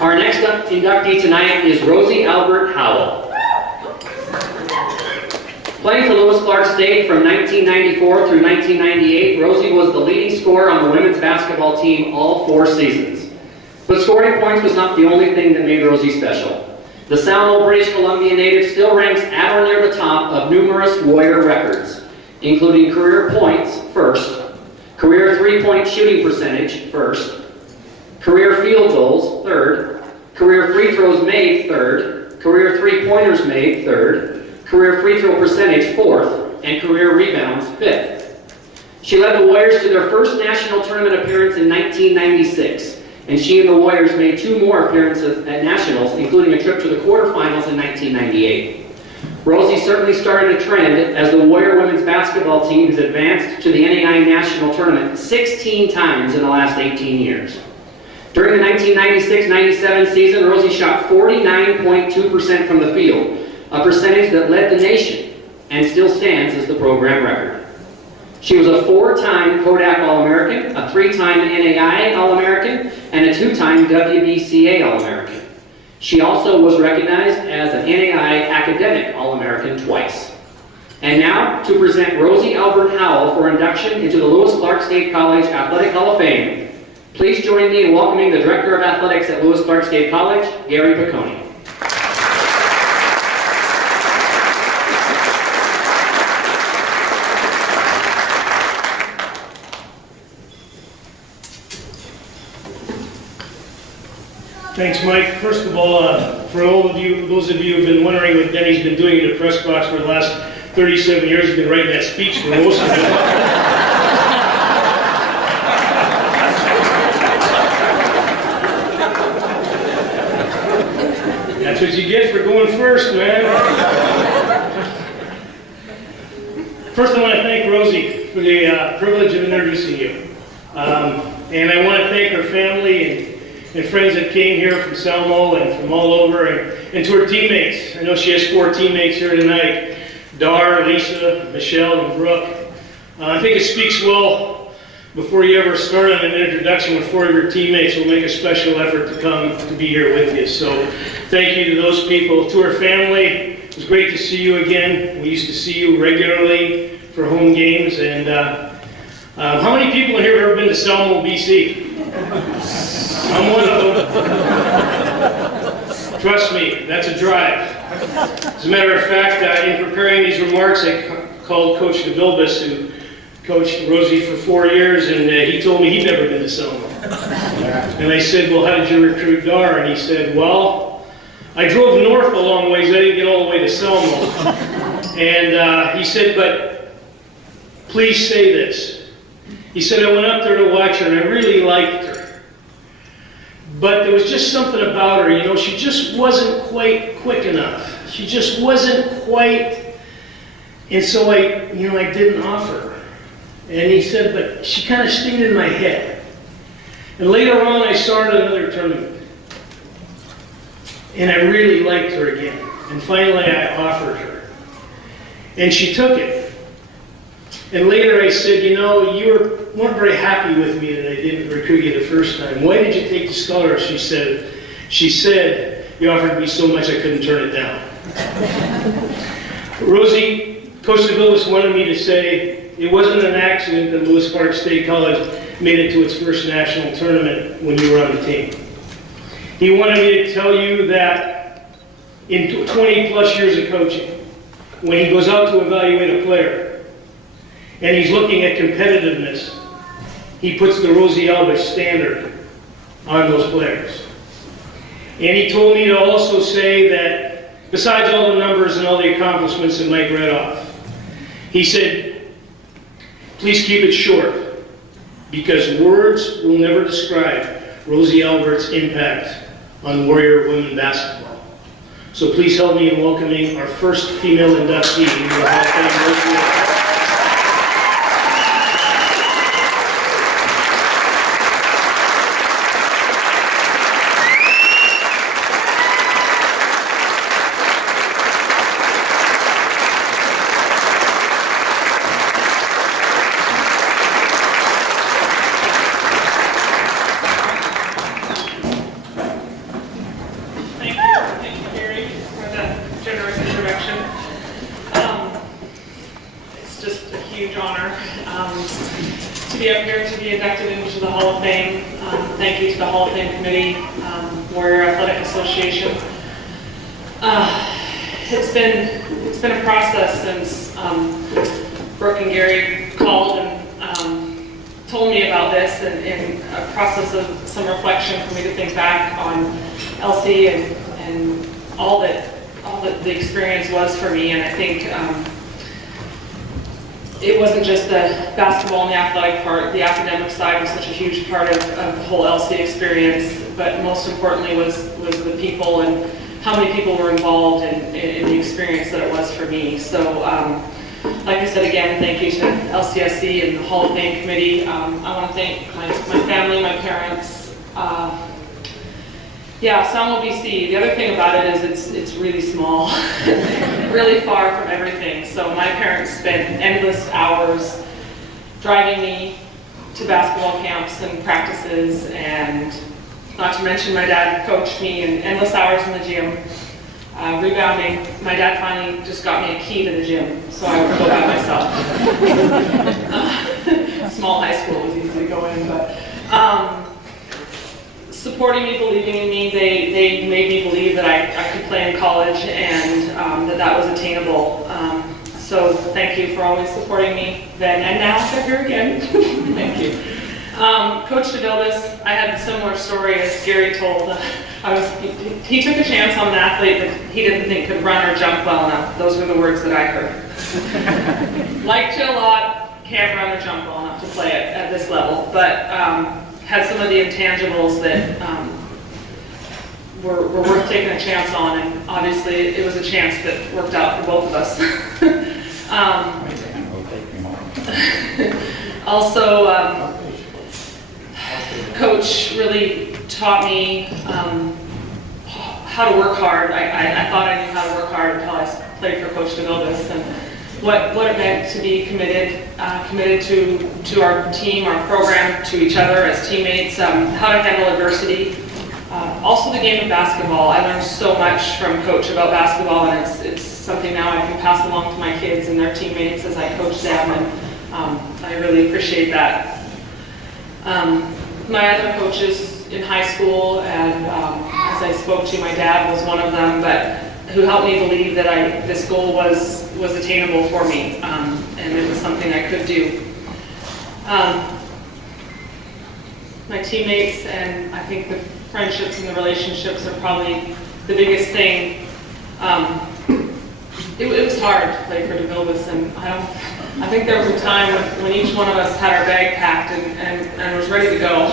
Our next inductee tonight is Rosie Albert Howell. Playing for Lewis Clark State from 1994 through 1998, Rosie was the leading scorer on the women's basketball team all 4 seasons. But scoring points was not the only thing that made Rosie special. The Salmo, British Columbia native still ranks at or near the top of numerous Warrior records, including career points, first, career three-point shooting percentage, first, career field goals, third, career free throws made, third, career three-pointers made, third, career free throw percentage, fourth, and career rebounds, fifth. She led the Warriors to their first national tournament appearance in 1996, and she and the Warriors made 2 more appearances at nationals, including a trip to the quarterfinals in 1998. Rosie certainly started a trend as the Warrior women's basketball team has advanced to the NAI national tournament 16 times in the last 18 years. During the 1996-97 season, Rosie shot 49.2% from the field, a percentage that led the nation and still stands as the program record. She was a 4-time Kodak All-American, a 3-time NAI All-American, and a 2-time WBCA All-American. She also was recognized as an NAI Academic All-American twice. And now, to present Rosie Albert Howell for induction into the Lewis Clark State College Athletic Hall of Fame, please join me in welcoming the Director of Athletics at Lewis Clark State College, Gary Piccone. Thanks, Mike. First of all, for all of you, those of you who have been wondering what Denny's been doing in the press box for the last 37 years, he's been writing that speech for most of it. That's what you get for going first, man. First, I want to thank Rosie for the privilege of introducing you. And I want to thank her family and friends that came here from Salmo and from all over, and to her teammates. I know she has 4 teammates here tonight, Dar, Lisa, Michelle, and Brooke. I think it speaks well before you ever start on an introduction with 4 of your teammates will make a special effort to come to be here with you. So thank you to those people. To her family, it was great to see you again. We used to see you regularly for home games. And how many people in here have ever been to Salmo, BC? I'm one of them. Trust me, that's a drive. As a matter of fact, in preparing these remarks, I called Coach DeVilbus, who coached Rosie for 4 years, and he told me he'd never been to Selma. And I said, well, how did you recruit Dar? And he said, well, I drove north a long ways. I didn't get all the way to Selma. And he said, but please say this. He said, I went up there to watch her, and I really liked her. But there was just something about her, you know, she just wasn't quite quick enough. She just wasn't quite, and so I didn't offer. And he said, but she kind of stayed in my head. And later on, I saw her at another tournament. And I really liked her again. And finally, I offered her. And she took it. And later I said, you know, you weren't very happy with me that I didn't recruit you the first time. Why did you take the scholarship? She said, you offered me so much I couldn't turn it down. Rosie, Coach DeVilbus wanted me to say it wasn't an accident that Lewis Clark State College made it to its first national tournament when you were on the team. He wanted me to tell you that in 20 plus years of coaching, when he goes out to evaluate a player, and he's looking at competitiveness, he puts the Rosie Albert standard on those players. And he told me to also say that, besides all the numbers and all the accomplishments that Mike read off, he said, please keep it short, because words will never describe Rosie Albert's impact on Warrior women basketball. So please help me in welcoming our first female inductee into the Hall of Fame, Rosie Albert. to be up here to be inducted into the Hall of Fame. Thank you to the Hall of Fame Committee, Warrior Athletic Association. It's been a process since Brooke and Gary called and told me about this, and a process of some reflection for me to think back on LC and all that the experience was for me. And I think it wasn't just the basketball and the athletic part. The academic side was such a huge part of the whole LC experience, but most importantly was the people and how many people were involved in the experience that it was for me. So like I said again, thank you to LCSC and the Hall of Fame Committee. I want to thank my family, my parents. Yeah, Sawmill, BC. The other thing about it is it's really small, really far from everything. So my parents spent endless hours driving me to basketball camps and practices, and not to mention my dad coached me in endless hours in the gym. Rebounding, my dad finally just got me a key to the gym, so I would go by myself. Small high school was easy to go in, but supporting me, believing in me, they made me believe that I could play in college and that was attainable. So thank you for always supporting me then and now. They're here again. Thank you. Coach DeVilbiss, I had a similar story as Gary told. He took a chance on an athlete that he didn't think could run or jump well enough. Those were the words that I heard. Liked you a lot, can't run or jump well enough to play at this level, but had some of the intangibles that were worth taking a chance on, and obviously it was a chance that worked out for both of us. Also, Coach really taught me how to work hard. I thought I knew how to work hard until I played for Coach DeVilbiss, and what it meant to be committed to our team, our program, to each other as teammates, how to handle adversity. Also the game of basketball. I learned so much from Coach about basketball, and it's something now I can pass along to my kids and their teammates as I coach them, and I really appreciate that. My other coaches in high school, and as I spoke to, my dad was one of them, but who helped me believe that this goal was attainable for me, and it was something I could do. My teammates, and I think the friendships and the relationships are probably the biggest thing. It was hard to play for DeVilbiss, and I think there was a time when each one of us had our bag packed and was ready to go.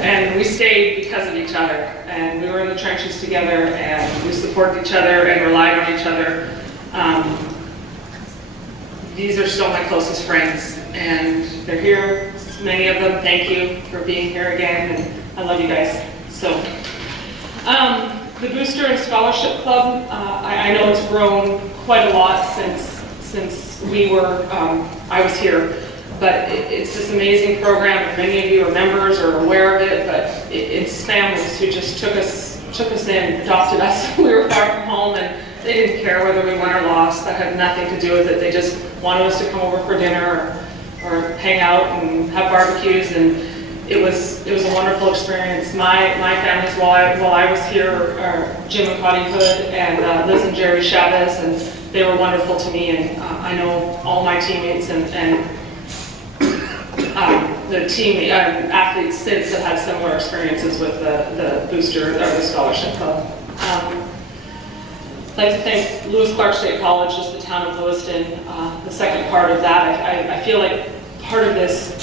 And we stayed because of each other. And we were in the trenches together, and we supported each other and relied on each other. These are still my closest friends, and they're here. Many of them, thank you for being here again, and I love you guys. So, the Booster and Scholarship Club, I know it's grown quite a lot since I was here, but it's this amazing program, and many of you are members or aware of it, but it's families who just took us in, adopted us. We were far from home, and they didn't care whether we won or lost. That had nothing to do with it. They just wanted us to come over for dinner or hang out and have barbecues, and it was a wonderful experience. My families while I was here are Jim and Connie Hood and Liz and Jerry Chavez, and they were wonderful to me, and I know all my teammates and the team athletes since have had similar experiences with the Booster or the Scholarship Club. I'd like to thank Lewis Clark State College, just the town of Lewiston. The second part of that, I feel like part of this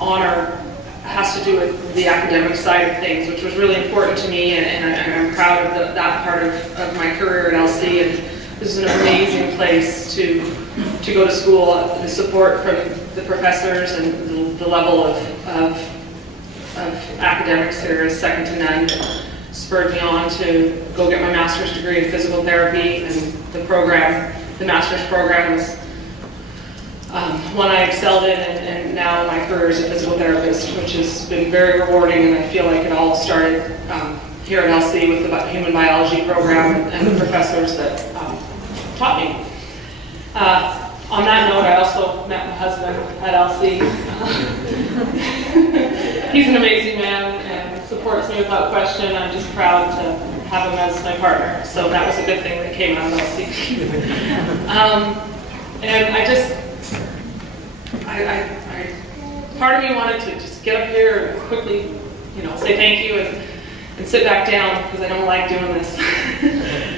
honor has to do with the academic side of things, which was really important to me, and I'm proud of that part of my career at LC. And this is an amazing place to go to school. The support from the professors and the level of academics here is second to none. It spurred me on to go get my master's degree in physical therapy, and the master's program was one I excelled in, and now my career as a physical therapist, which has been very rewarding, and I feel like it all started here at LC with the human biology program and the professors that taught me. On that note, I also met my husband at LC. He's an amazing man and supports me without question. I'm just proud to have him as my partner. So that was a good thing that came out of LC. And part of me wanted to just get up here and quickly, say thank you and sit back down because I don't like doing this.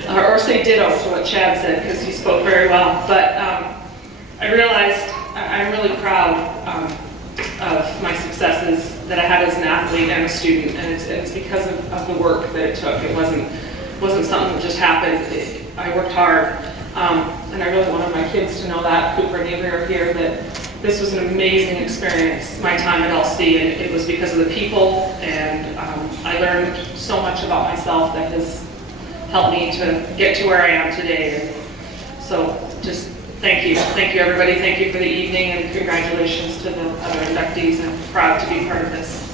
or say ditto to what Chad said because he spoke very well. But I realized I'm really proud of my successes that I had as an athlete and a student, and it's because of the work that it took. It wasn't something that just happened. I worked hard, and I really wanted my kids to know that, Cooper and Avery are here, that this was an amazing experience, my time at LC, and it was because of the people, and I learned so much about myself that has helped me to get to where I am today. And so just thank you everybody, thank you for the evening, and congratulations to the other inductees. I'm proud to be part of this.